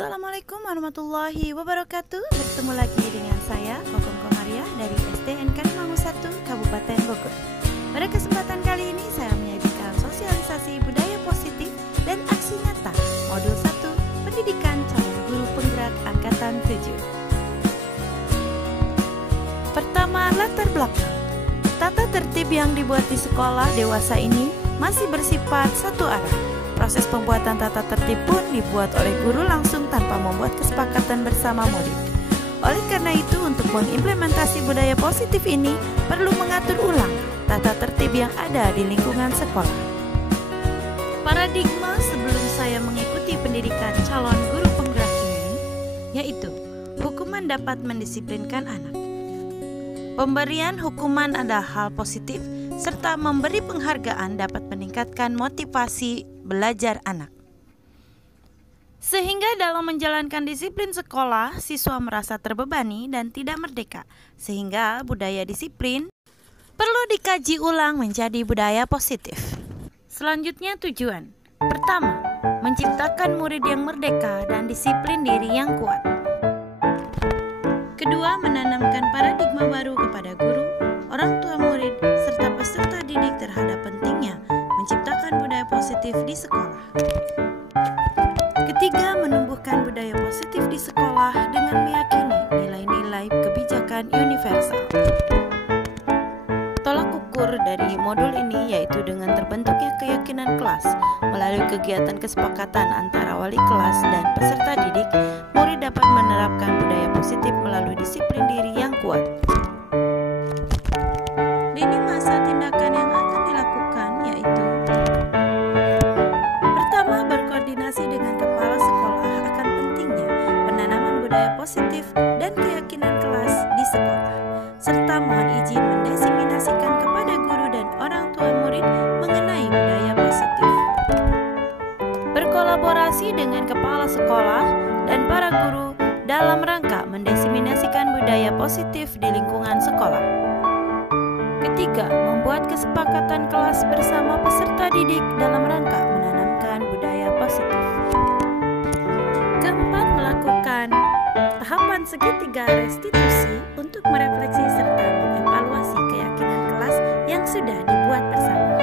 Assalamualaikum warahmatullahi wabarakatuh. Bertemu lagi dengan saya, Kokom Komaria dari SDN Kalimangu 1, Kabupaten Bogor. Pada kesempatan kali ini saya menyajikan sosialisasi budaya positif dan aksi nyata Modul 1 Pendidikan Calon Guru Penggerak Angkatan 7. Pertama, latar belakang. Tata tertib yang dibuat di sekolah dewasa ini masih bersifat satu arah. Proses pembuatan tata tertib pun dibuat oleh guru langsung tanpa membuat kesepakatan bersama murid. Oleh karena itu, untuk mengimplementasi budaya positif ini perlu mengatur ulang tata tertib yang ada di lingkungan sekolah. Paradigma sebelum saya mengikuti pendidikan calon guru penggerak ini yaitu hukuman dapat mendisiplinkan anak. Pemberian hukuman adalah hal positif, serta memberi penghargaan dapat meningkatkan motivasi belajar anak. Sehingga dalam menjalankan disiplin sekolah, siswa merasa terbebani dan tidak merdeka. Sehingga budaya disiplin perlu dikaji ulang menjadi budaya positif. Selanjutnya tujuan. Pertama, menciptakan murid yang merdeka dan disiplin diri yang kuat. Kedua, menanamkan paradigma baru kepada guru, orang tua murid, serta peserta didik terhadap pentingnya menciptakan budaya positif di sekolah. Ketiga, menumbuhkan budaya positif di sekolah dengan meyakini nilai-nilai kebijakan universal. Tolak ukur dari modul ini yaitu dengan terbentuknya keyakinan kelas. Melalui kegiatan kesepakatan antara wali kelas dan peserta didik, murid dapat menerapkan budaya positif melalui disiplin diri yang kuat. Lini masa tindakan yang akan dilakukan yaitu: pertama, berkoordinasi dengan kepala sekolah akan pentingnya penanaman budaya positif dan keyakinan kelas di sekolah, serta mohon izin mendiseminasikan kepada guru dan orang tua murid mengenai budaya positif. Berkolaborasi dengan kepala sekolah dan para guru dalam rangka mendiseminasikan budaya positif di lingkungan sekolah. Ketiga, membuat kesepakatan kelas bersama peserta didik dalam rangka menanamkan budaya positif. Keempat, melakukan tahapan segitiga restitusi untuk merefleksi serta mengevaluasi keyakinan kelas yang sudah dibuat bersama.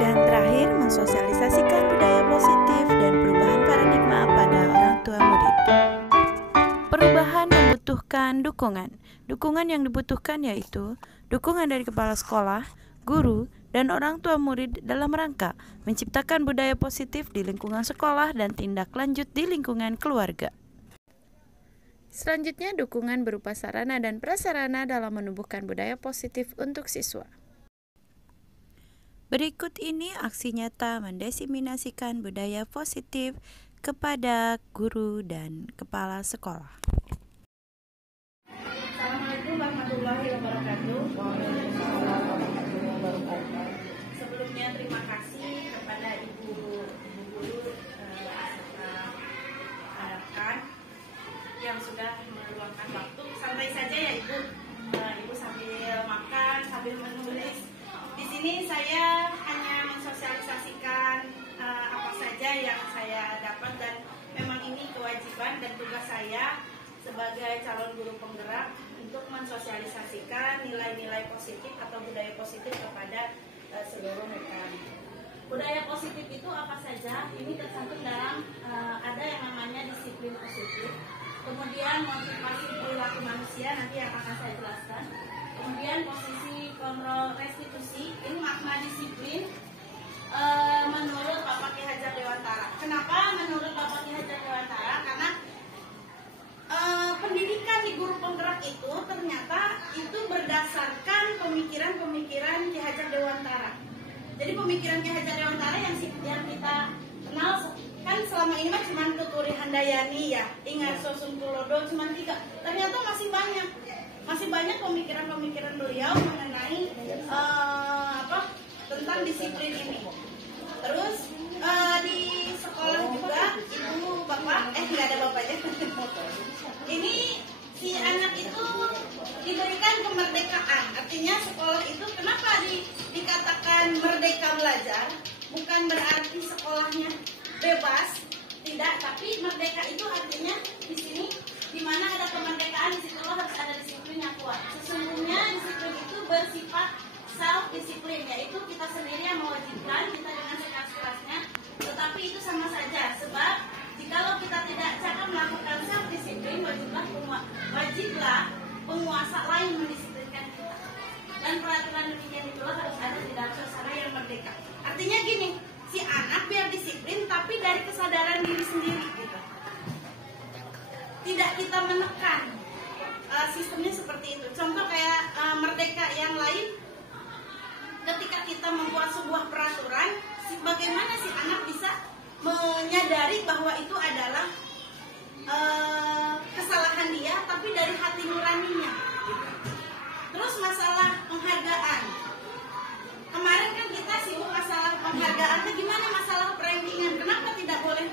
Dan terakhir, mensosialisasikan budaya positif dan perubahan paradigma pada orang tua murid. Perubahan membutuhkan dukungan. Dukungan yang dibutuhkan yaitu dukungan dari kepala sekolah, guru, dan orang tua murid dalam rangka menciptakan budaya positif di lingkungan sekolah dan tindak lanjut di lingkungan keluarga. Selanjutnya, dukungan berupa sarana dan prasarana dalam menumbuhkan budaya positif untuk siswa. Berikut ini aksi nyata mendiseminasikan budaya positif kepada guru dan kepala sekolah. Assalamualaikum warahmatullahi wabarakatuh. Sebelumnya terima kasih kepada ibu guru harapkan yang sudah meluangkan waktu. Santai saja ya ibu. Ibu sambil makan, sambil menulis. Di sini saya hanya mensosialisasikan apa saja yang saya dapat, dan memang ini kewajiban dan tugas saya sebagai calon guru penggerak untuk mensosialisasikan nilai-nilai positif atau budaya positif kepada seluruh rekan. Budaya positif itu apa saja? Ini tercantum dalam ada yang namanya disiplin positif, kemudian motivasi perilaku manusia, nanti yang akan saya jelaskan. Kemudian posisi kontrol restitusi, ini makna disiplin menurut Bapak Ki Hajar Dewantara. Kenapa menurut Bapak Ki Hajar Dewantara? Karena pendidikan di guru penggerak itu ternyata itu berdasarkan pemikiran-pemikiran Ki Hajar Dewantara. Jadi pemikiran Ki Hajar Dewantara yang kita kenal kan selama ini cuma Tuturi Handayani ya, Ingarso Sungkulodo cuma 3. Ternyata masih banyak pemikiran-pemikiran beliau mengenai tentang disiplin ini. Terus di sekolah juga ibu bapak nggak ada bapaknya. Ini si anak itu diberikan kemerdekaan. Artinya sekolah itu kenapa dikatakan merdeka belajar? Bukan berarti sekolahnya bebas, tidak, tapi merdeka itu artinya di sini di mana ada kemerdekaan, di situ harus ada disiplin yang kuat. Sesungguhnya disiplin itu bersifat self disiplin, yaitu kita sendiri yang mewajibkan kita dengan sekeras-kerasnya. Tetapi itu sama saja, sebab jikalau kita tidak cakap melakukan self disiplin, wajiblah penguasa lain mendisiplinkan kita. Dan peraturan demikian itulah harus ada di dalam suasana yang merdeka. Artinya gini, si anak biar disiplin tapi dari kesadaran diri sendiri gitu. Tidak kita menekan. Sistemnya seperti itu. Contoh kayak merdeka yang lain, ketika kita membuat sebuah peraturan, bagaimana si anak bisa menyadari bahwa itu adalah kesalahan dia, tapi dari hati nuraninya. Terus masalah penghargaan. Kemarin kan kita sibuk masalah penghargaan. Gimana masalah rankingan? Kenapa tidak boleh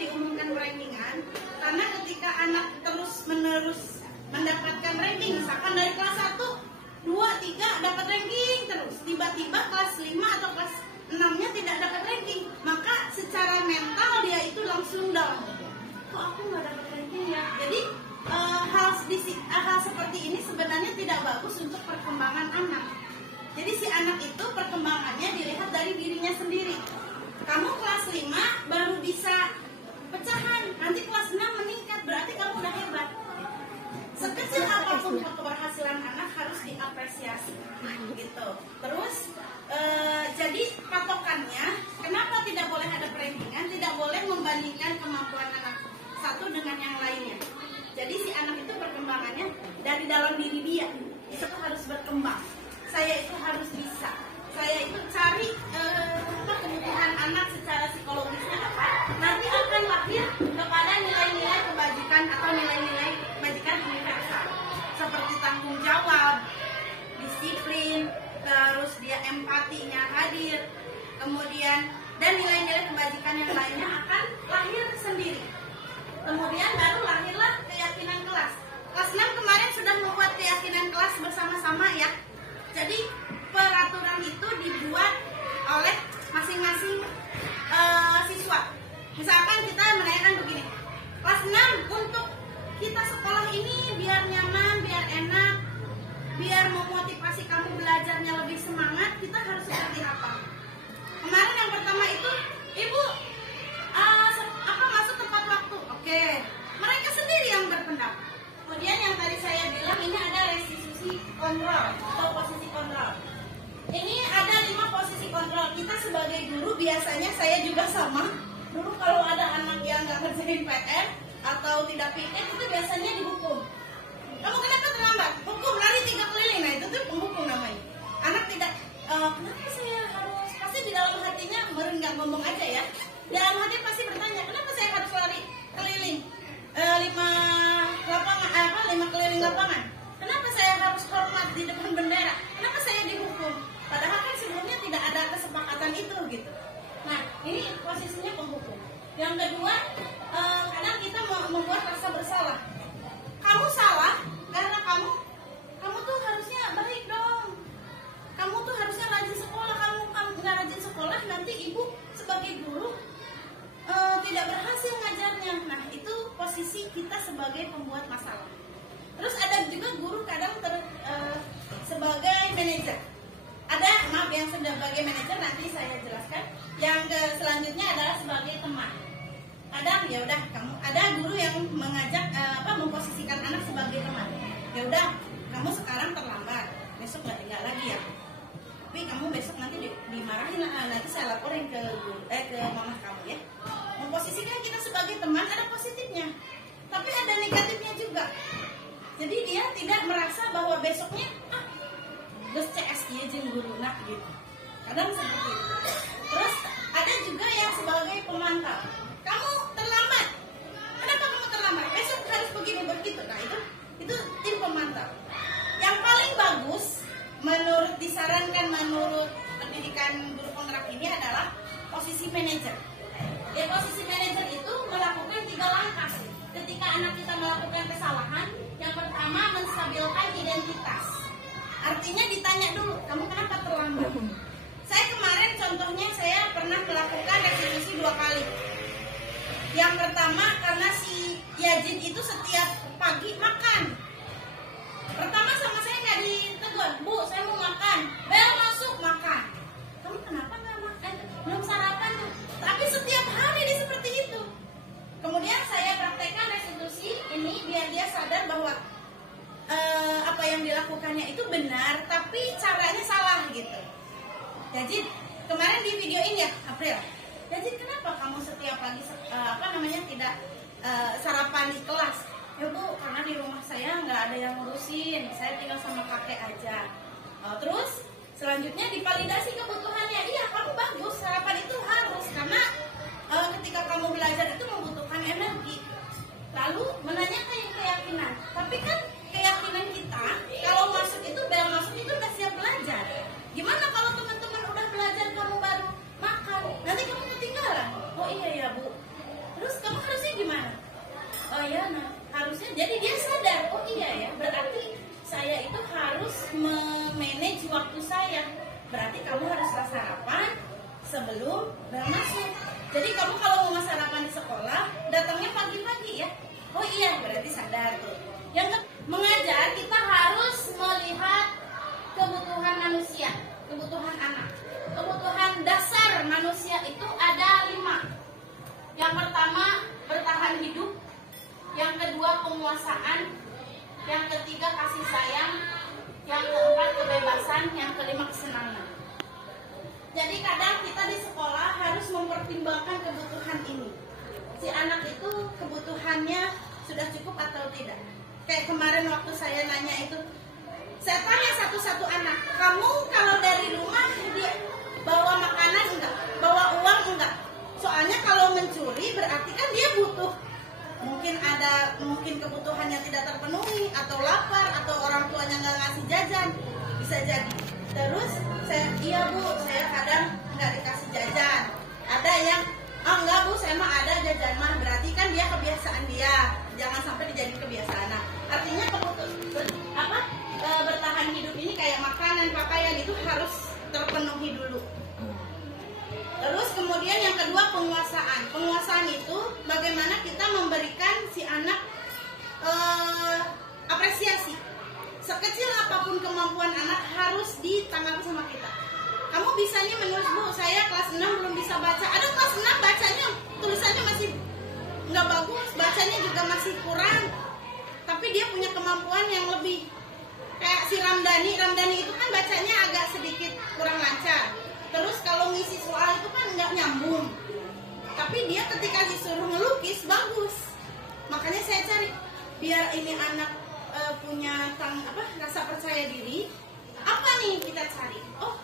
diumumkan rankingan? Karena ketika anak terus-menerus mendapatkan ranking, misalkan dari kelas 1, 2, 3 dapat ranking terus, tiba-tiba kelas 5 atau kelas 6-nya tidak dapat ranking, maka secara mental dia itu langsung down. Kok aku nggak dapat ranking ya? Jadi hal seperti ini sebenarnya tidak bagus untuk perkembangan anak. Jadi si anak itu perkembangannya dilihat dari dirinya sendiri. Kamu kelas 5 baru bisa pecahan, nanti kelas 6 meningkat, berarti kamu udah hebat. Sekecil apapun keberhasilan anak harus diapresiasi gitu. Terus jadi patokannya, kenapa tidak boleh ada perankingan, tidak boleh membandingkan kemampuan anak satu dengan yang lainnya. Jadi si anak itu perkembangannya dari dalam diri dia, itu harus berkembang. Saya itu harus bisa. Saya itu cari kebutuhan anak secara psikologisnya apa, nanti akan lahir kepada nilai-nilai kebajikan atau nilai-nilai kebajikan universal seperti tanggung jawab, disiplin, terus dia empatinya hadir, kemudian dan nilai-nilai kebajikan yang lainnya akan lahir sendiri. Kemudian baru lahirlah keyakinan kelas. Kelas 6 kemarin sudah membuat keyakinan kelas bersama-sama ya. Jadi peraturan itu dibuat oleh masing-masing siswa. Misalkan kita menanyakan begini, kelas 6 untuk kita sekolah ini biar nyaman, biar enak, biar memotivasi kamu belajarnya lebih semangat, kita harus seperti apa? Kemarin yang pertama itu, Ibu masuk tepat waktu. Oke, mereka sendiri yang berpendapat. Kemudian yang tadi saya bilang ini ada restitusi kontrol atau posisi kontrol. Ini ada 5 posisi kontrol. Kita sebagai guru biasanya, saya juga sama. Dulu kalau ada anak yang nggak ngerjain PR atau tidak pikir, itu biasanya dihukum. Kamu kenapa terlambat? Hukum, lari 3 keliling. Nah itu tuh penghukum namanya. Anak tidak, kenapa saya harus, pasti di dalam hatinya, baru nggak ngomong aja ya. Dalam hati pasti bertanya, kenapa saya harus lari keliling 5 keliling lapangan? Kenapa saya harus hormat di depan bendera? Kenapa saya dihukum? Padahal kan sebelumnya tidak ada kesepakatan itu gitu. Nah ini posisinya penghukum. Yang kedua, kadang kita membuat rasa bersalah. Kamu salah karena kamu tuh harusnya baik dong. Kamu tuh harusnya rajin sekolah. Kamu nggak rajin sekolah, nanti ibu sebagai guru tidak berhasil ngajarnya. Nah itu posisi kita sebagai pembuat masalah. Terus ada juga guru kadang sebagai manajer. Ada, maaf, yang sebagai manajer nanti saya jelaskan. Yang selanjutnya adalah sebagai teman. Kadang ya udah ada guru yang mengajak memposisikan anak sebagai teman. Ya udah, kamu sekarang terlambat, besok nggak lagi ya. Tapi kamu besok nanti dimarahin, nanti saya laporin ke mama kamu ya. Memposisikan kita sebagai teman ada positifnya, tapi ada negatifnya juga. Jadi dia tidak merasa bahwa besoknya terus CS dia jeung guru nak gitu. Kadang seperti itu. Terus ada juga yang sebagai pemantau. Kamu terlambat. Kenapa kamu terlambat? Besok harus begini begitu. Nah itu tim pemantau. Yang paling bagus disarankan menurut pendidikan guru penggerak ini adalah posisi manajer. Ya, posisi manajer itu melakukan 3 langkah. Ketika anak kita melakukan kesalahan, yang pertama menstabilkan identitas. Artinya ditanya dulu, kamu kenapa terlambat? Saya kemarin contohnya saya pernah melakukan restitusi 2 kali. Yajid itu setiap pagi makan. Pertama sama saya nggak ditegur, Bu, saya mau makan. Bel masuk makan. Kamu kenapa nggak makan? Belum sarapan tuh. Tapi setiap hari dia seperti itu. Kemudian saya praktekkan restitusi ini biar dia sadar bahwa apa yang dilakukannya itu benar, tapi caranya salah gitu. Jadi kemarin di video ini ya, April. Jadi kenapa kamu setiap pagi tidak sarapan di kelas? Ya Bu, karena di rumah saya nggak ada yang ngurusin, saya tinggal sama kakek aja. Terus selanjutnya divalidasi kebutuhannya. Iya, kamu bagus, sarapan itu harus karena ketika kamu belajar itu membutuhkan energi. Lalu menanyakan yang keyakinan. Tapi kan keyakinan kita kalau masuk itu bel masuk itu udah siap belajar. Gimana kalau teman-teman udah belajar kamu baru makan? Nanti kamu ketinggalan. Oh iya ya Bu. Terus kamu harusnya gimana? Oh iya, nah harusnya jadi dia sadar. Oh iya ya, berarti saya itu harus memanage waktu saya. Berarti kamu harus sarapan sebelum bel masuk. Jadi kamu kalau mau sarapan di sekolah, datangnya pagi-pagi ya. Oh iya, berarti sadar tuh. Yang mengajar kita harus melihat kebutuhan manusia, kebutuhan anak. Kebutuhan dasar manusia itu ada 5. Yang pertama, bertahan hidup. Yang kedua, penguasaan. Yang ketiga, kasih sayang. Yang keempat, kebebasan. Yang kelima, kesenangan. Jadi kadang kita di sekolah harus mempertimbangkan kebutuhan ini. Si anak itu kebutuhannya sudah cukup atau tidak. Kayak kemarin waktu saya nanya itu, saya tanya satu-satu anak, kamu kalau dari rumah dia bawa makanan enggak? Bawa uang enggak? Soalnya kalau mencuri berarti kan dia butuh. Mungkin kebutuhannya tidak terpenuhi, atau lapar, atau orang tuanya nggak ngasih jajan. Bisa jadi. Terus iya Bu, saya kadang nggak dikasih jajan. Ada yang, enggak Bu, saya mah ada jajan mah. Berarti kan dia kebiasaan dia. Jangan sampai dijadiin kebiasaan. Nah, artinya bertahan hidup ini kayak makanan, pakaian itu harus terpenuhi dulu. Terus kemudian yang kedua, penguasaan. Penguasaan itu bagaimana kita memberikan si anak apresiasi. Sekecil apapun kemampuan anak harus ditanggapi sama kita. Kamu bisanya menulis, Bu, saya kelas 6 belum bisa baca. Ada kelas 6 bacanya, tulisannya masih nggak bagus, bacanya juga masih kurang. Tapi dia punya kemampuan yang lebih. Kayak si Ramdhani itu kan bacanya agak sedikit kurang lancar. Terus kalau ngisi soal itu kan nggak nyambung. Tapi dia ketika disuruh ngelukis bagus. Makanya saya cari biar ini anak punya rasa percaya diri. Apa nih kita cari? Oh,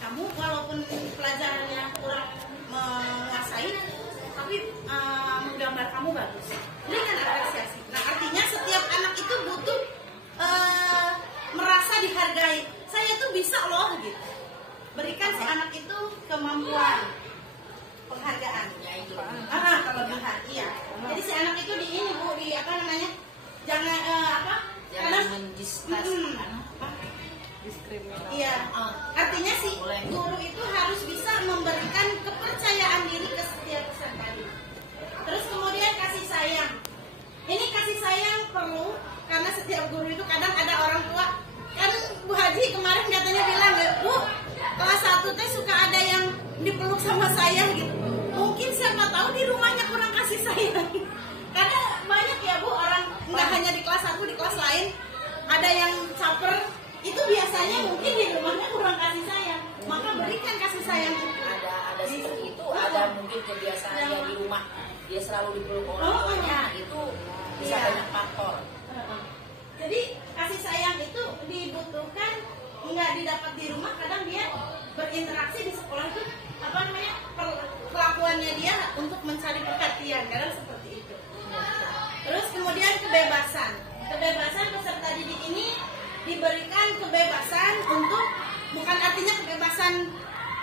kamu walaupun pelajarannya kurang menguasai, tapi menggambar kamu bagus. Ini kan apresiasi. Nah, artinya setiap anak itu butuh merasa dihargai. Saya tuh bisa loh gitu. Berikan si anak itu kemampuan, penghargaan. Kelebihan. Iya. Jadi si anak itu jangan mendiskriminasi. Iya. Artinya si guru itu harus bisa memberikan kepercayaan diri ke setiap peserta. Terus kemudian kasih sayang. Ini kasih sayang perlu karena setiap guru itu kadang ada orang tua. Kan Bu Haji kemarin katanya bilang, Bu, kelas 1 teh suka ada yang dipeluk sama saya gitu. Mungkin siapa tahu di rumahnya kurang kasih sayang. Karena banyak ya Bu orang nggak hanya di kelas 1, di kelas lain ada yang caper. Itu biasanya mungkin di rumahnya kurang kasih sayang. Maka berikan kasih sayang itu. Ada seperti itu. Ada mungkin kebiasaan yang di rumah dia selalu dipeluk orang tuanya. Itu bisa banyak faktor. Jadi kasih sayang itu dibutuhkan, nggak didapat di rumah. Kadang dia berinteraksi di sekolah itu kelakuannya dia untuk mencari perhatian, kadang seperti itu. Terus kemudian kebebasan peserta didik ini diberikan kebebasan untuk, bukan artinya kebebasan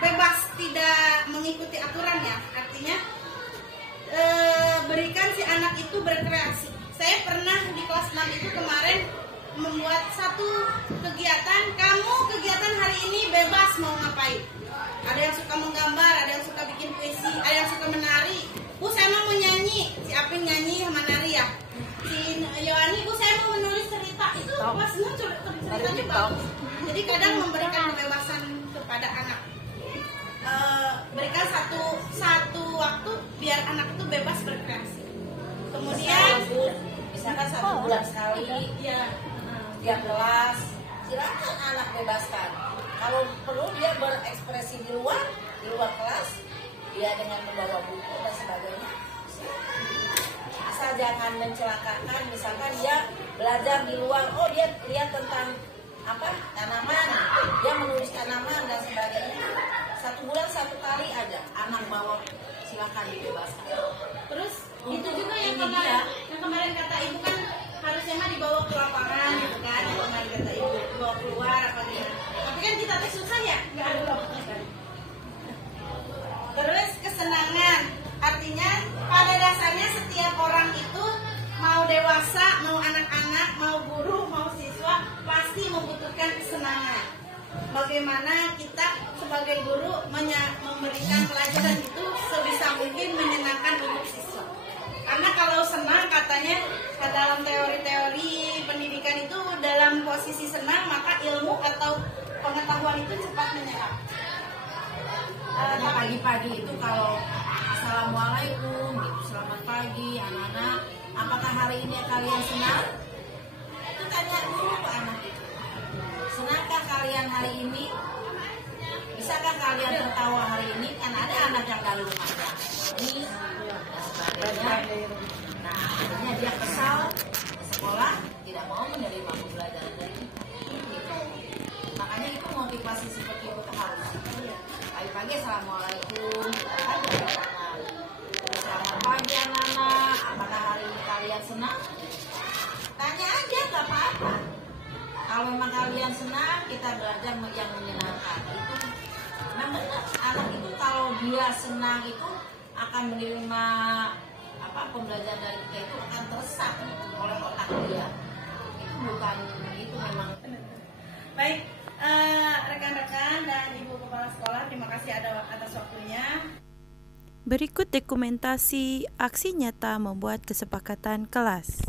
bebas tidak mengikuti aturan ya, artinya berikan si anak itu berkreasi. Saya pernah di kelas 6 itu kemarin membuat satu kegiatan, kamu kegiatan hari ini bebas mau ngapain. Ada yang suka menggambar, ada yang suka bikin puisi, ada yang suka menari. Bu, saya mau nyanyi, si Apin nyanyi sama nari ya. Wah, senang ceritanya bagus. Jadi kadang memberikan kebebasan kepada anak. Berikan satu waktu biar anak itu bebas berkreasi. Kemudian misalkan 1 bulan sekali, ya, tiap kelas, silakan anak bebaskan. Kalau perlu dia berekspresi di luar kelas, dia dengan membawa buku dan sebagainya. Asal jangan mencelakakan, misalkan dia belajar di luar, oh dia lihat tentang tanaman, dia menulis tanaman dan sebagainya. 1 bulan 1 kali aja anak bawa, silakan dibebaskan. Terus itu juga yang kemarin kata ibu kan harusnya mah dibawa ke lapangan gitu kan, yang kemarin kata ibu dibawa keluar apa gimana. Tapi kan kita teh susah ya, nggak ada lapangan. Terus kesenangan, artinya pada dasarnya setiap orang itu mau dewasa, mau anak-anak, mau guru, mau siswa pasti membutuhkan kesenangan. Bagaimana kita sebagai guru memberikan pelajaran itu sebisa mungkin menyenangkan untuk siswa. Karena kalau senang katanya dalam teori-teori pendidikan itu dalam posisi senang maka ilmu atau pengetahuan itu cepat menyerap. Pagi-pagi itu kalau assalamualaikum gitu, selamat pagi anak-anak, apakah hari ini kalian senang? Itu tanya dulu ke anak itu. Senangkah kalian hari ini? Bisakah kalian tertawa hari ini? Kan ada anak yang dari rumahnya ini dan sebagainya. Nah, akhirnya dia kesal ke sekolah, tidak mau menerima pembelajaran dari kita. Makanya itu motivasi seperti itu harus. Pagi-pagi assalamualaikum, selamat pagi anak-anak, apakah hari ini kalian senang? Tanya aja, gak apa-apa. Kalau memang kalian senang, kita belajar yang menyenangkan. Itu memang benar, anak itu kalau dia senang itu akan menerima pembelajaran dari kita, itu akan teresap oleh otak dia. Itu bukan, itu memang. Baik, rekan-rekan dan ibu kepala sekolah, terima kasih atas waktunya. Berikut dokumentasi aksi nyata membuat kesepakatan kelas.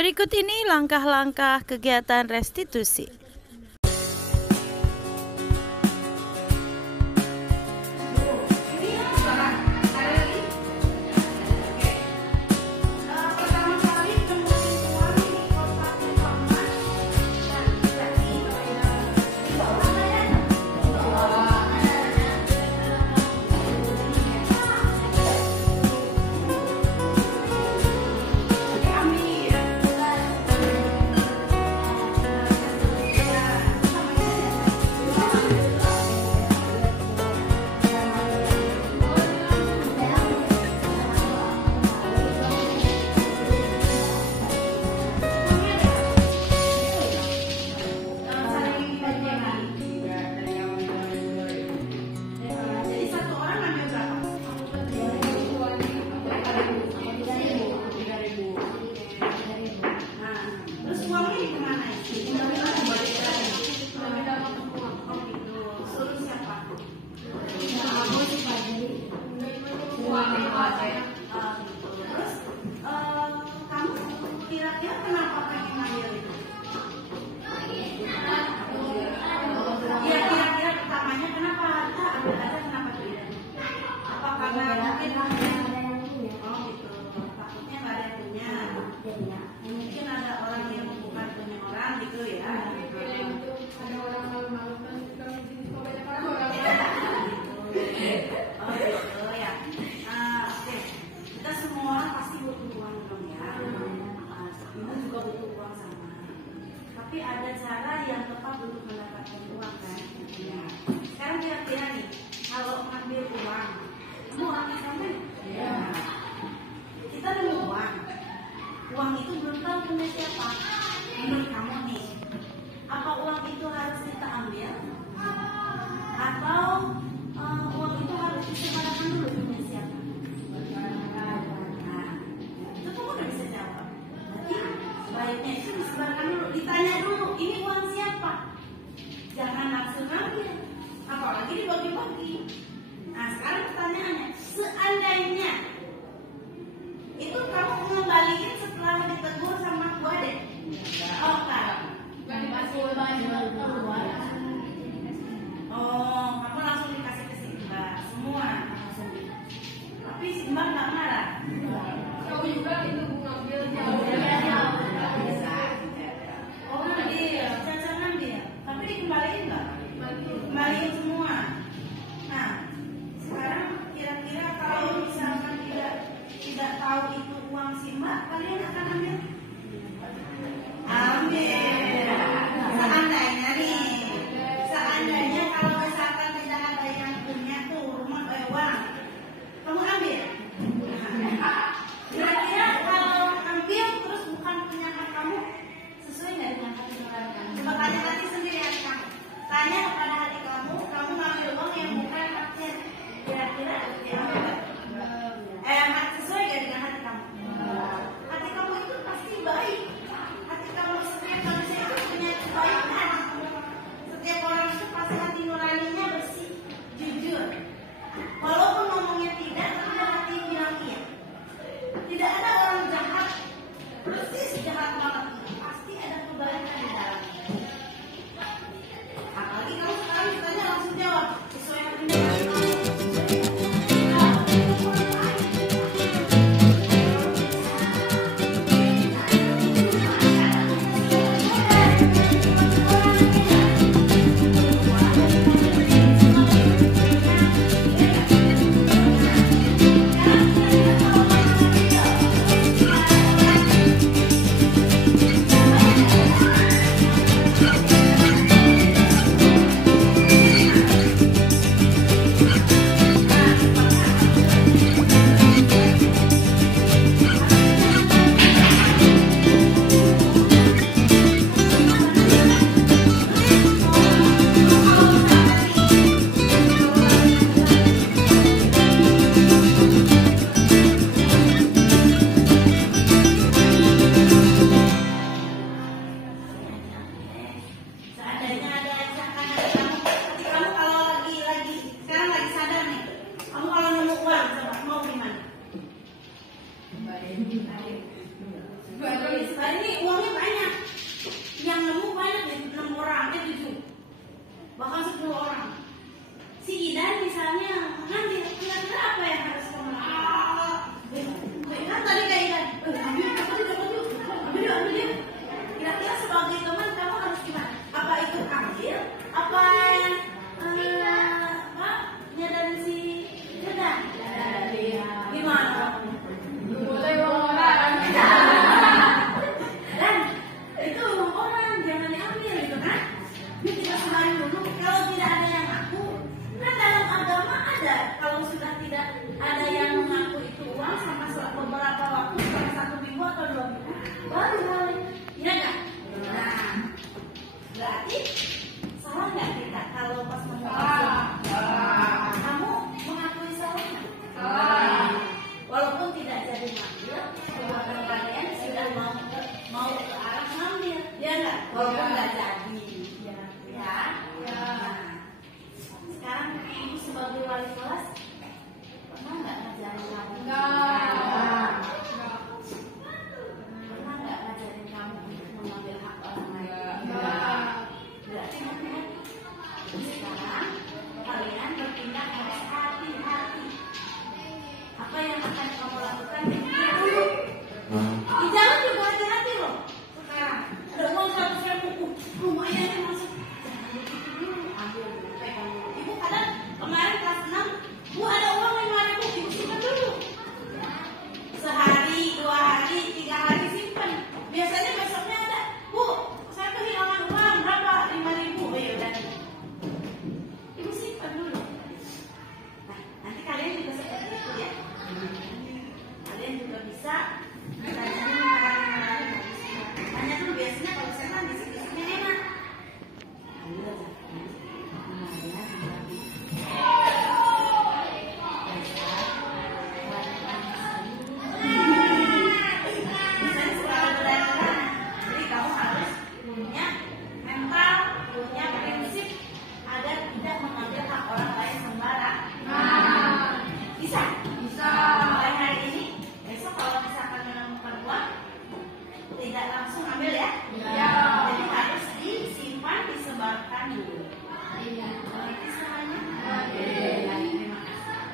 Berikut ini langkah-langkah kegiatan restitusi. Mungkin ada orang yang bukan punya orang gitu ya. Oke. Kita semua orang pasti butuh uang dong ya. Ibu juga butuh uang sama. Tapi ada cara yang tepat untuk mendapatkan uang kan? Ya. Sekarang kira-kira nih, kalau ngambil uang, kamu orang sama? Ya. Kita nemu uang. Uang itu belum tahu punya siapa. Menurut kamu nih, apa uang itu harus kita ambil? Atau uang itu harus disebarkan dulu punya siapa? Nah, itu kamu udah bisa jawab. Jadi sebaiknya itu disebarkan dulu, ditanya dulu, ini uang siapa? Jangan langsung ambil, apalagi dibagi-bagi. Nah sekarang pertanyaannya, seandainya itu kamu mengembalikan setelah ditegur sama gua deh. Oh kan? Oh, kamu langsung dikasih ke si Mbak semua. Tapi si Mbak nggak marah. Kamu juga itu ngambil Oh dia, cacangan dia. Tapi dikembaliin nggak? Kembaliin semua. Nah, sekarang kira-kira kalau misalkan tidak tahu itu uang si Mbak, kalian akan ambil? Ambil. Seandainya nih, kalau pas kamu mengakui salahnya? Walaupun tidak jadi ngambil, keluarga kalian sudah mau ke arah ngambil, ya nggak? Walaupun nggak jadi, ya. Nah, sekarang ibu sebagai wali kelas pernah nggak ngajarin kamu? Pernah nggak ngajarin kamu untuk mengambil hak orang lain? Berarti sekarang kalian bertindak harus hati-hati. Apa yang akan kamu lakukan? Di jalan juga hati-hati loh. Sekarang ada uang 100.000, lumayan yang masuk. Jangan begitu dulu, ambil dulu, pegang dulu. Ibu kadang kemarin kelas 6, Bu ada uang 5.000, ibu simpan dulu. Sehari, 2 hari, 3 hari simpan. Biasanya besoknya ada, Bu, saya kehilangan uang berapa? 5.000. Oh ya udah. Ibu simpan dulu. Nah, nanti kalian juga seperti itu ya. Kalian juga bisa tanya dulu, biasanya kalau saya kan di sini enak. Jadi kamu harus punya mental, punya prinsip agar tidak mengambil hak orang lain sembarang. Bisa? Mulai hari ini, besok kalau misalkan menemukan uang, tidak langsung ambil ya? Jadi harus disimpan, disebarkan dulu. Mengerti semuanya? Terima kasih.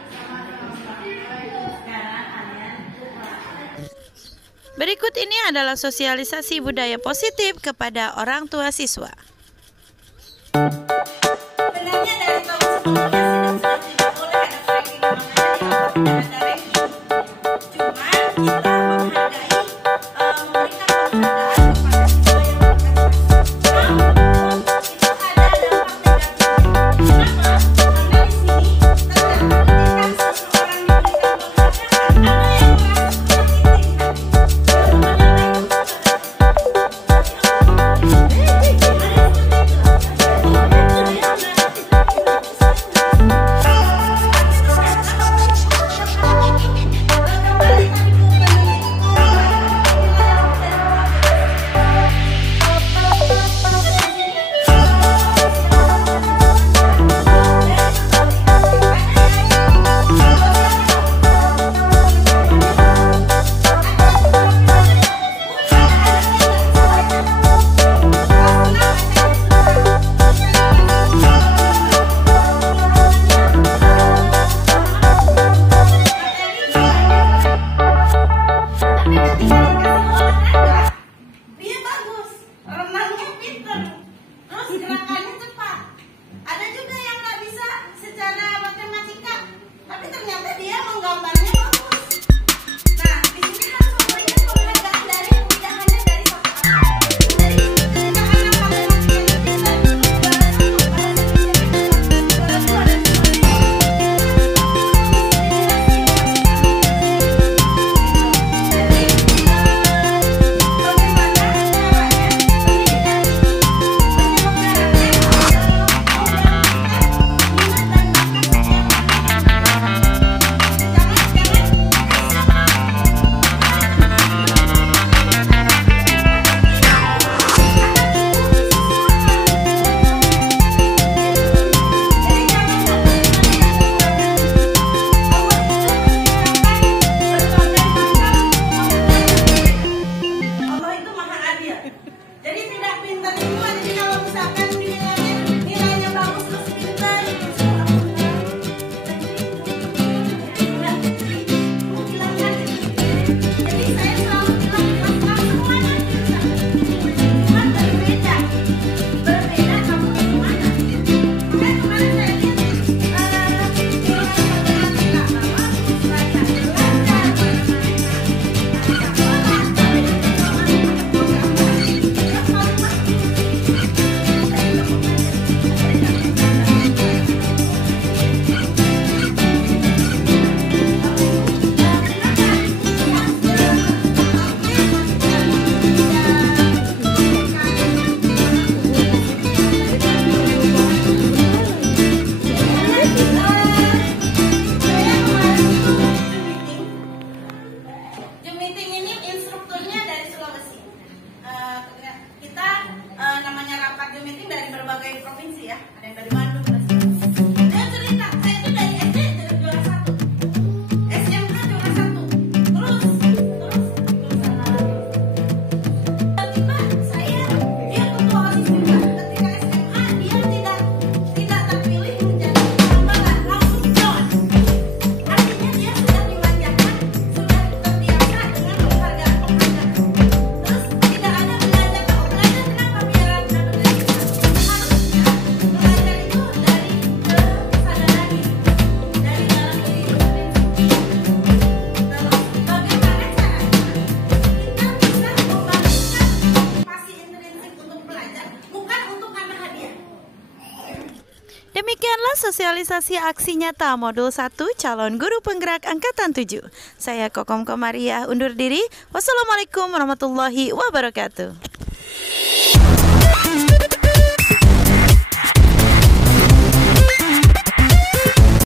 Sekarang kalian Berikut ini adalah sosialisasi budaya positif kepada orang tua siswa. sebenarnya dari tahun sebelumnya tidak boleh ada ranking namanya, ada ranking. Cuman kita menghargai, memberikan penghargaan kepada siswa yang berprestasi. Namun itu ada dampak negatifnya. Kenapa? Karena di sini terkadang ketika seseorang diberikan penghargaan, ada yang merasa tertitik hati. Dia bagus, renangnya pintar, terus gerakannya cepat. Ada juga yang nggak bisa secara matematika, tapi ternyata dia menggambarnya bagus. Nah, di sini harus memberikan penghargaan dari tidak hanya dari satu orang. Jadi ketika anak matematikanya bisa juara 1, juara 2 dan sebagainya. mungkin dari berbagai provinsi ya, ada yang dari Bandung, dia cerita saya itu dari SD juara 1, SMA juara 1, terus tiba-tiba dia ketua OSIS juga. Ketika SMA dia tidak terpilih menjadi penambalan, langsung join. Artinya dia sudah dimanjakan, sudah terbiasa dengan penghargaan. Terus tidak ada belajar kenapa biar harusnya belajar itu dari kesadaran diri, dari dalam diri. Terus bagaimana caranya kita bisa membangunkan motivasi intrinsik untuk belajar, bukan untuk karena hadiah. Demikianlah sosialisasi aksi nyata modul 1 calon guru penggerak angkatan 7. Saya Kokom Komariah undur diri. Wassalamualaikum warahmatullahi wabarakatuh.